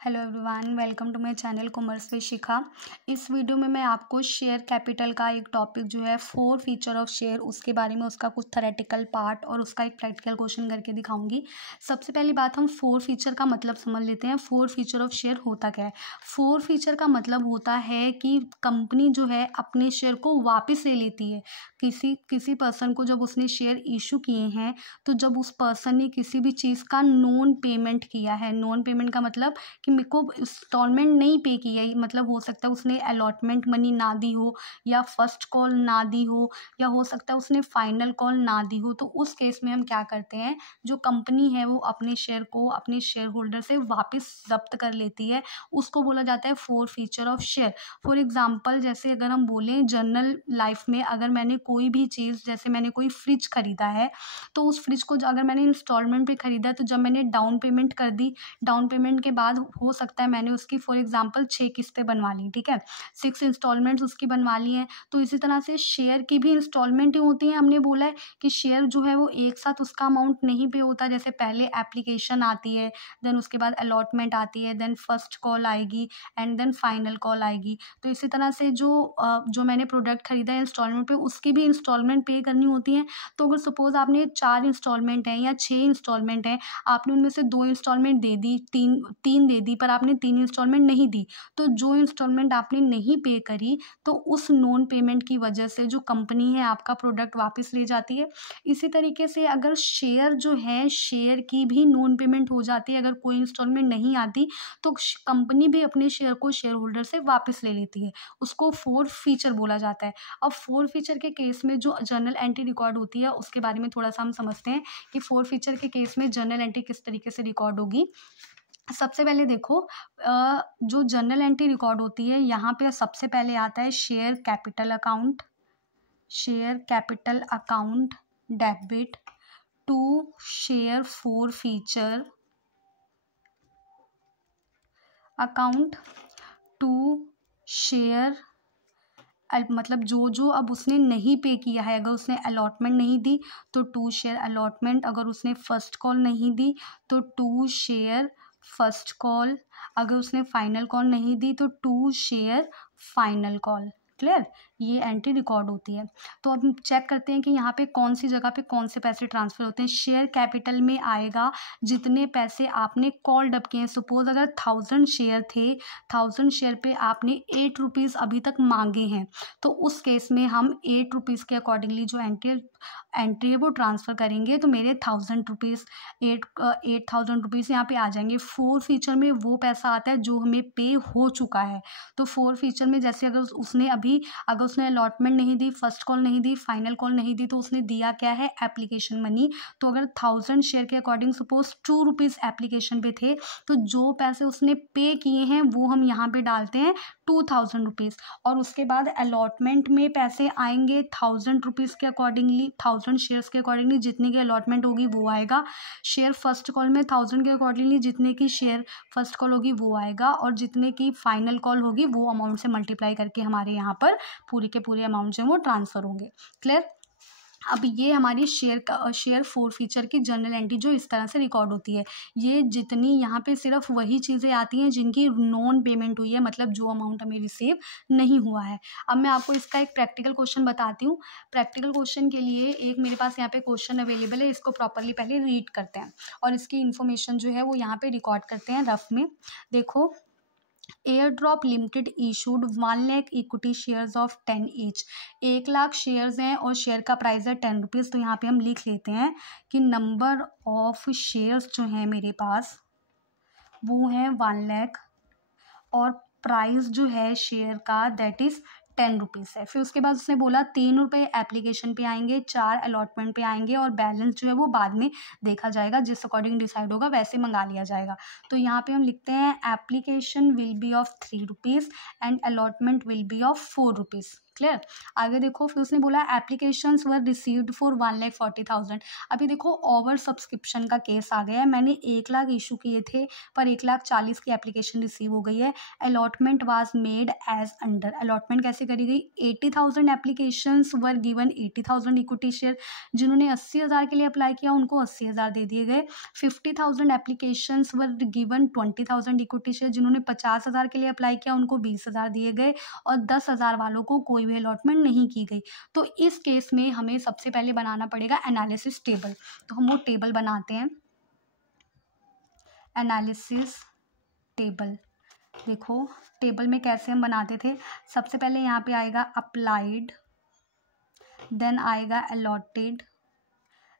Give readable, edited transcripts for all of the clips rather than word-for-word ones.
Hello everyone, welcome to my channel commerce with Shikha. इस video में मैं आपको शेयर कैपिटल का एक टॉपिक जो है 4 फीचर ऑफ शेयर, उसके बारे में उसका कुछ थ्योरेटिकल पार्ट और उसका एक प्रैक्टिकल क्वेश्चन करके दिखाऊंगी। सबसे पहली बात, हम 4 फीचर का मतलब समझ लेते हैं। 4 फीचर ऑफ शेयर होता क्या है? 4 फीचर का मतलब होता है कि कंपनी जो है अपने शेयर को वापस ले लेती है। किसी पर्सन को जब उसने शेयर इशू किए हैं, तो जब उस पर्सन ने किसी भी चीज़ का नॉन पेमेंट किया है, नॉन पेमेंट का मतलब कि मेरे को इंस्टॉलमेंट नहीं पे किया है, मतलब हो सकता है उसने अलॉटमेंट मनी ना दी हो, या फर्स्ट कॉल ना दी हो, या हो सकता है उसने फाइनल कॉल ना दी हो। तो उस केस में हम क्या करते हैं, जो कंपनी है वो अपने शेयर को अपने शेयर होल्डर से वापस जब्त कर लेती है। उसको बोला जाता है 4 feature of share. For example, जैसे अगर हम बोलें जनरल लाइफ में, अगर मैंने कोई भी चीज़, जैसे मैंने कोई फ्रिज खरीदा है, तो उस फ्रिज को अगर मैंने इंस्टॉलमेंट पे खरीदा है, तो जब मैंने डाउन पेमेंट कर दी, डाउन पेमेंट के बाद हो सकता है मैंने उसकी फॉर एग्जांपल 6 किस्तें बनवा ली, ठीक है, 6 इंस्टॉलमेंट्स उसकी बनवा ली हैं। तो इसी तरह से शेयर की भी इंस्टॉलमेंट ही होती है। हमने बोला है कि शेयर जो है वो एक साथ उसका अमाउंट नहीं पे होता। जैसे पहले एप्लीकेशन आती है, देन उसके बाद अलॉटमेंट आती है, देन फर्स्ट कॉल आएगी, एंड देन फाइनल कॉल आएगी। तो इसी तरह से जो मैंने प्रोडक्ट खरीदा है इंस्टॉलमेंट पे, उसकी भी इंस्टॉलमेंट पे करनी होती है। तो अगर सपोज आपने 4 इंस्टॉलमेंट है या 6 इंस्टॉलमेंट है, आपने उनमें से 2 इंस्टॉलमेंट दे दी, तीन दे दी, पर आपने 3 इंस्टॉलमेंट नहीं दी, तो जो इंस्टॉलमेंट आपने नहीं पे करी, तो उस नॉन पेमेंट की वजह से जो कंपनी है आपका प्रोडक्ट वापस ले जाती है। इसी तरीके से अगर शेयर जो है, शेयर की भी नॉन पेमेंट हो जाती है, अगर कोई इंस्टॉलमेंट नहीं आती, तो कंपनी भी अपने शेयर को शेयर होल्डर से वापस ले लेती है। उसको 4 फीचर बोला जाता है। अब 4 फीचर के केस में जो जर्नल एंट्री रिकॉर्ड होती है, उसके बारे में थोड़ा सा हम समझते हैं कि 4 फीचर के केस में जर्नल एंट्री किस तरीके से रिकॉर्ड होगी। सबसे पहले देखो, जो जर्नल एंट्री रिकॉर्ड होती है, यहाँ पे सबसे पहले आता है share capital account, share capital account debit to share 4 feature account to share, मतलब जो अब उसने नहीं पे किया है, अगर उसने अलॉटमेंट नहीं दी तो 2 शेयर अलॉटमेंट, अगर उसने फर्स्ट कॉल नहीं दी तो 2 शेयर फर्स्ट कॉल, अगर उसने फाइनल कॉल नहीं दी तो 2 शेयर फाइनल कॉल। क्लियर? ये एंट्री रिकॉर्ड होती है। तो अब हम चेक करते हैं कि यहाँ पे कौन सी जगह पे कौन से पैसे ट्रांसफर होते हैं। शेयर कैपिटल में आएगा जितने पैसे आपने कॉल्ड अप किए हैं। सपोज अगर 1000 शेयर थे, 1000 शेयर पे आपने 8 रुपीज़ अभी तक मांगे हैं, तो उस केस में हम 8 रुपीज़ के अकॉर्डिंगली जो एंट्री है वो ट्रांसफ़र करेंगे। तो मेरे 1000 रुपीज़, 8000 रुपीज़ यहाँ पे आ जाएंगे। 4 फीचर में वो पैसा आता है जो हमें पे हो चुका है। तो 4 फीचर में जैसे अगर उसने अलॉटमेंट नहीं दी, फर्स्ट कॉल नहीं दी, फाइनल कॉल नहीं दी, तो उसने दिया क्या है? Application money. तो अगर 1000 शेयर के अकॉर्डिंग सपोज 2 रुपीज़ एप्लीकेशन पे थे, तो जो पैसे उसने पे किए हैं वो हम यहाँ पे डालते हैं 2000 रुपीज़। और उसके बाद अलॉटमेंट में पैसे आएंगे 1000 रुपीज़ के अकॉर्डिंगली, 1000 शेयर्स के अकॉर्डिंगली जितने की अलॉटमेंट होगी वो आएगा। शेयर फर्स्ट कॉल में 1000 के अकॉर्डिंगली जितने की शेयर फर्स्ट कॉल होगी वो आएगा, और जितने की फाइनल कॉल होगी वो अमाउंट से मल्टीप्लाई करके हमारे यहाँ पर पूरे के पूरे अमाउंट जो है वो ट्रांसफ़र होंगे। क्लियर? अब ये हमारी शेयर 4 फीचर की जर्नल एंट्री जो इस तरह से रिकॉर्ड होती है। ये जितनी यहाँ पे सिर्फ वही चीज़ें आती हैं जिनकी नॉन पेमेंट हुई है, मतलब जो अमाउंट हमें रिसीव नहीं हुआ है। अब मैं आपको इसका एक प्रैक्टिकल क्वेश्चन बताती हूँ। प्रैक्टिकल क्वेश्चन के लिए एक मेरे पास यहाँ पे क्वेश्चन अवेलेबल है, इसको प्रॉपरली पहले रीड करते हैं और इसकी इन्फॉर्मेशन जो है वो यहाँ पे रिकॉर्ड करते हैं रफ में। देखो, airdrop limited issued 1 lakh equity shares of 10 each. 1 lakh shares हैं और शेयर का प्राइस है 10 रुपीज़। तो यहाँ पे हम लिख लेते हैं कि नंबर ऑफ शेयर्स जो हैं मेरे पास वो है 1 लाख, और प्राइस जो है शेयर का दैट इज़ 10 रुपीज़ है। फिर उसके बाद उसने बोला 3 रुपये एप्लीकेशन पे आएंगे, 4 अलॉटमेंट पे आएंगे, और बैलेंस जो है वो बाद में देखा जाएगा, जिस अकॉर्डिंग डिसाइड होगा वैसे मंगा लिया जाएगा। तो यहाँ पे हम लिखते हैं application will be of 3 rupees and allotment will be of 4 rupees. Clear. आगे देखो, फिर उसने बोला एप्लीकेशंस वर रिसीव्ड फॉर 1,40,000। अभी देखो ओवर सब्सक्रिप्शन का केस आ गया है, मैंने 1 लाख इशू किए थे पर 1,40,000 की एप्लीकेशन रिसीव हो गई है। Allotment was made as under, allotment कैसे करी गई, 80,000 applications were given 80,000 equity share. जिन्होंने 80,000 के लिए अप्लाई किया उनको 80,000 दे दिए गए। 50,000 applications were given 20,000 equity share. जिन्होंने 50,000 के लिए अप्लाई किया उनको 20,000 दिए गए और 10,000 वालों को कोई भी अलॉटमेंट नहीं की गई। तो इस केस में हमें सबसे पहले बनाना पड़ेगा एनालिसिस टेबल। तो हम वो टेबल बनाते हैं, एनालिसिस टेबल। देखो टेबल में कैसे हम बनाते थे, सबसे पहले यहाँ पे आएगा अप्लाइड, देन आएगा अलॉटेड,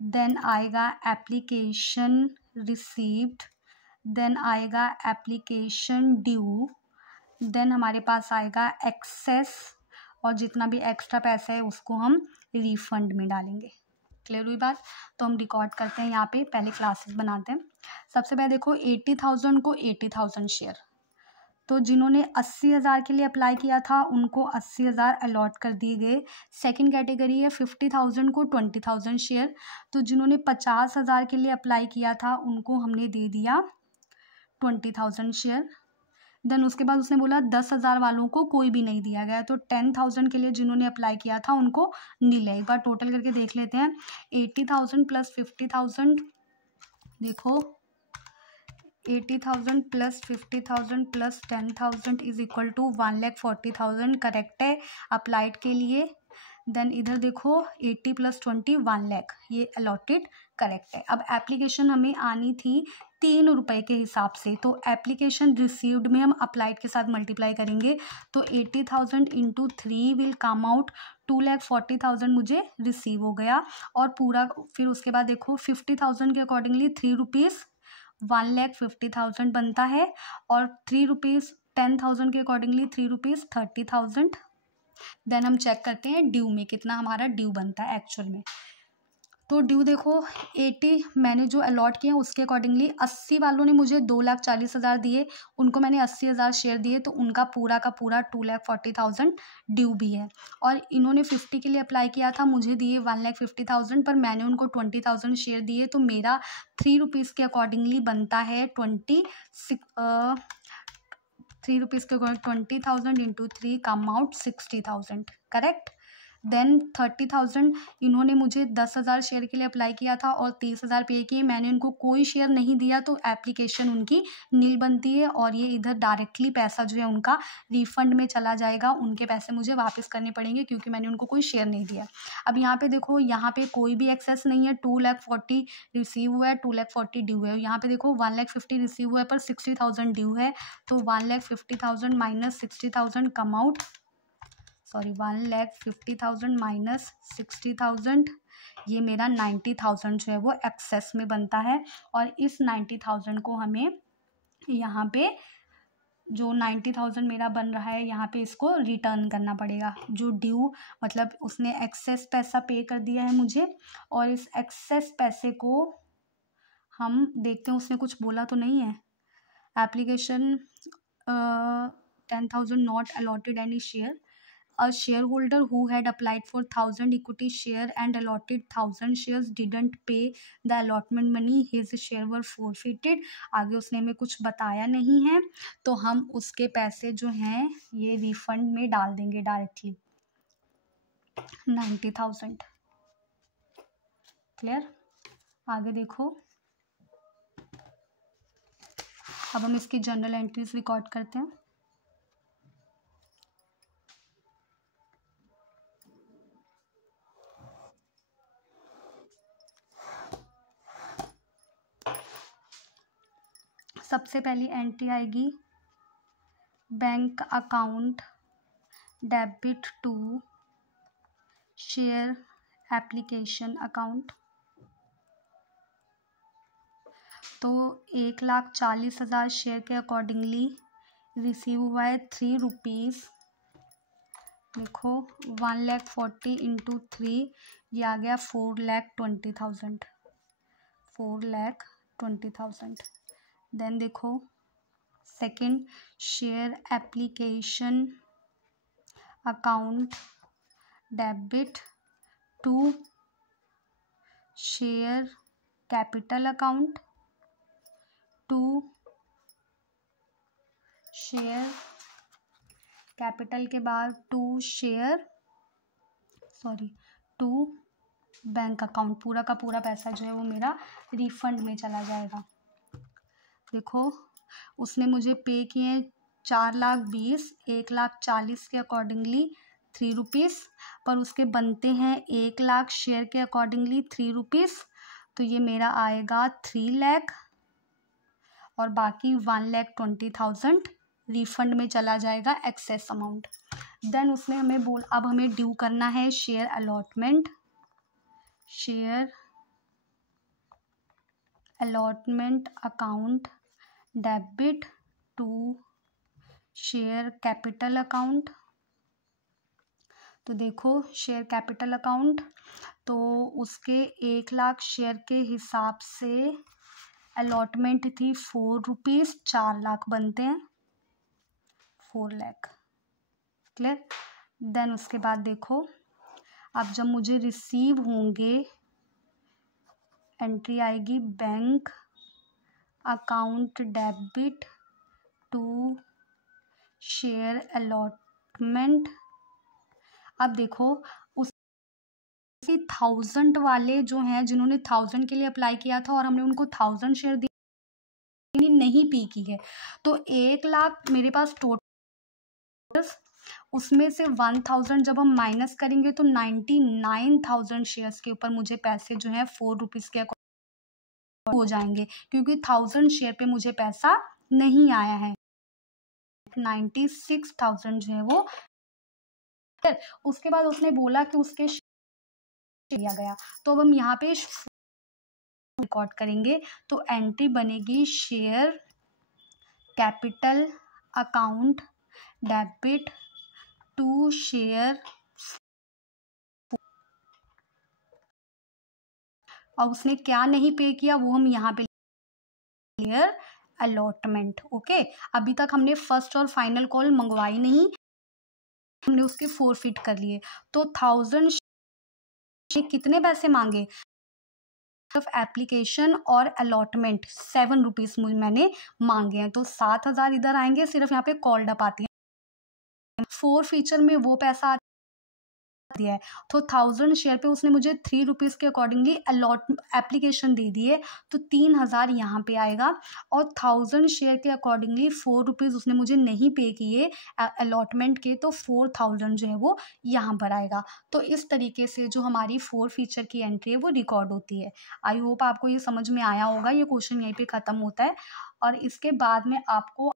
देन आएगा एप्लीकेशन रिसीव्ड, देन आएगा एप्लीकेशन ड्यू, देन हमारे पास आएगा एक्सेस, और जितना भी एक्स्ट्रा पैसा है उसको हम रिफंड में डालेंगे। क्लियर हुई बात। तो हम रिकॉर्ड करते हैं यहाँ पे, पहले क्लासेस बनाते हैं। सबसे पहले देखो 80,000 को 80,000 शेयर, तो जिन्होंने 80,000 के लिए अप्लाई किया था उनको 80,000 अलॉट कर दिए गए। सेकंड कैटेगरी है 50,000 को 20,000 शेयर, तो जिन्होंने 50,000 के लिए अप्लाई किया था उनको हमने दे दिया 20,000 शेयर। देन उसके बाद उसने बोला 10,000 वालों को कोई भी नहीं दिया गया, तो 10,000 के लिए जिन्होंने अप्लाई किया था उनको नील है। एक बार टोटल करके देख लेते हैं, 80,000 प्लस 50,000, देखो 80,000 plus 50,000 plus 10,000 is equal to 1,40,000, correct है अप्लाइड के लिए। देन इधर देखो 80 प्लस 20 1,00,000, ये अलॉटेड करेक्ट है। अब एप्लीकेशन हमें आनी थी 3 रुपये के हिसाब से, तो एप्लीकेशन रिसीव्ड में हम अप्लाइड के साथ मल्टीप्लाई करेंगे, तो 80,000 इंटू 3 विल कम आउट 2,40,000 मुझे रिसीव हो गया। और पूरा फिर उसके बाद देखो 50,000 के अकॉर्डिंगली 3 रुपीज़ 1,50,000 बनता है, और 3 रुपीज़ 10,000 के अकॉर्डिंगली 3 रुपीज़ 30,000। देन हम चेक करते हैं ड्यू में कितना हमारा ड्यू बनता है एक्चुअल में। तो ड्यू देखो 80 मैंने जो अलॉट किया उसके अकॉर्डिंगली 80 वालों ने मुझे 2,40,000 दिए, उनको मैंने 80,000 शेयर दिए, तो उनका पूरा का पूरा 2,40,000 ड्यू भी है। और इन्होंने 50 के लिए अप्लाई किया था, मुझे दिए 1,50,000 पर मैंने उनको 20,000 शेयर दिए, तो मेरा 3 रुपीज़ के अकॉर्डिंगली बनता है 3 रुपीज़ के according 20,000 into 3 come out 60,000, correct. Then 30,000 इन्होंने मुझे 10,000 शेयर के लिए अप्लाई किया था और 30,000 पे किए, मैंने उनको कोई शेयर नहीं दिया, तो एप्लीकेशन उनकी नील बनती है, और ये इधर डायरेक्टली पैसा जो है उनका रिफंड में चला जाएगा, उनके पैसे मुझे वापस करने पड़ेंगे क्योंकि मैंने उनको कोई शेयर नहीं दिया। अब यहाँ पे देखो, यहाँ पे कोई भी एक्सेस नहीं है, 2,40,000 रिसीव हुआ है, 2,40,000 ड्यू है। यहाँ पे देखो 1,50,000 रिसीव हुआ है पर 60,000 ड्यू है, तो 1,50,000 minus 60,000 come out, sorry 1,50,000 minus 60,000, ये मेरा 90,000 जो है वो एक्सेस में बनता है। और इस 90,000 को हमें यहाँ पे जो 90,000 मेरा बन रहा है यहाँ पे इसको रिटर्न करना पड़ेगा, जो ड्यू मतलब उसने एक्सेस पैसा पे कर दिया है मुझे, और इस एक्सेस पैसे को हम देखते हैं उसने कुछ बोला तो नहीं है। Application 10,000 not allotted any share, a shareholder who had applied for 1,000 equity share and allotted 1,000 shares didn't pay the allotment money, his share were forfeited। आगे उसने हमें कुछ बताया नहीं है, तो हम उसके पैसे जो हैं ये रिफंड में डाल देंगे डायरेक्टली 90,000। क्लियर। आगे देखो, अब हम इसकी जर्नल एंट्रीज रिकॉर्ड करते हैं। सबसे पहली एंट्री आएगी bank account debit to share application account, तो 1,40,000 शेयर के अकॉर्डिंगली रिसीव हुआ है 3 रुपीज़, देखो 1,40,000 इंटू 3, ये आ गया 4,20,000, 4,20,000। देन देखो second share application account debit to share capital account, to share capital के बाद टू बैंक अकाउंट। पूरा का पूरा पैसा जो है वो मेरा रिफंड में चला जाएगा। देखो उसने मुझे पे किए 4,20,000, 1,40,000 के अकॉर्डिंगली 3 रुपीज़, पर उसके बनते हैं 1,00,000 शेयर के अकॉर्डिंगली 3 रुपीज़, तो ये मेरा आएगा 3 लाख और बाकी 1,20,000 रिफंड में चला जाएगा एक्सेस अमाउंट। देन उसने हमें अब हमें ड्यू करना है share allotment account debit to share capital account. तो देखो शेयर कैपिटल अकाउंट, तो उसके 1,00,000 शेयर के हिसाब से अलॉटमेंट थी 4 रुपीज़, 4 लाख बनते हैं 4 लाख। क्लियर। देन उसके बाद देखो अब जब मुझे रिसीव होंगे, एंट्री आएगी bank account debit to share allotment. अब देखो उस 1000 वाले जो हैं जिन्होंने 1000 के लिए अप्लाई किया था और हमने उनको 1000 शेयर दिए, नहीं पे की है, तो 1,00,000 मेरे पास टोटल, उसमें से 1000 जब हम माइनस करेंगे तो 99,000 शेयर्स के ऊपर मुझे पैसे जो है 4 रुपीज़ के हो जाएंगे, क्योंकि 1000 शेयर पे मुझे पैसा नहीं आया है। 96,000 जो है वो। उसके बाद उसने बोला कि उसके दिया गया, तो अब हम यहाँ पे रिकॉर्ड करेंगे, तो एंट्री बनेगी share capital account debit to share, और उसने क्या नहीं पे किया वो हम यहाँ पे शेयर अलॉटमेंट। ओके, अभी तक हमने फर्स्ट और फाइनल कॉल मंगवाई नहीं, हमने उसके फोरफिट कर लिए। तो 1000 कितने पैसे मांगे, सिर्फ एप्लीकेशन और अलॉटमेंट 7 रुपीज़ मैंने मांगे हैं, तो 7,000 इधर आएंगे, सिर्फ यहाँ पे कॉल्ड अप आती है। 4 फीचर में वो पैसा दिया है, तो 1000 शेयर पे उसने मुझे 3 रुपीज़ के अकॉर्डिंगली एप्लीकेशन दे दी है, तो 3,000 यहाँ पे आएगा, और 1000 शेयर के अकॉर्डिंगली 4 रुपीज़ उसने मुझे नहीं पे किए अलॉटमेंट के, तो 4000 जो है वो यहाँ पर आएगा। तो इस तरीके से जो हमारी 4 फीचर की एंट्री है वो रिकॉर्ड होती है। आई होप आपको ये समझ में आया होगा। ये क्वेश्चन यहीं पर ख़त्म होता है और इसके बाद में आपको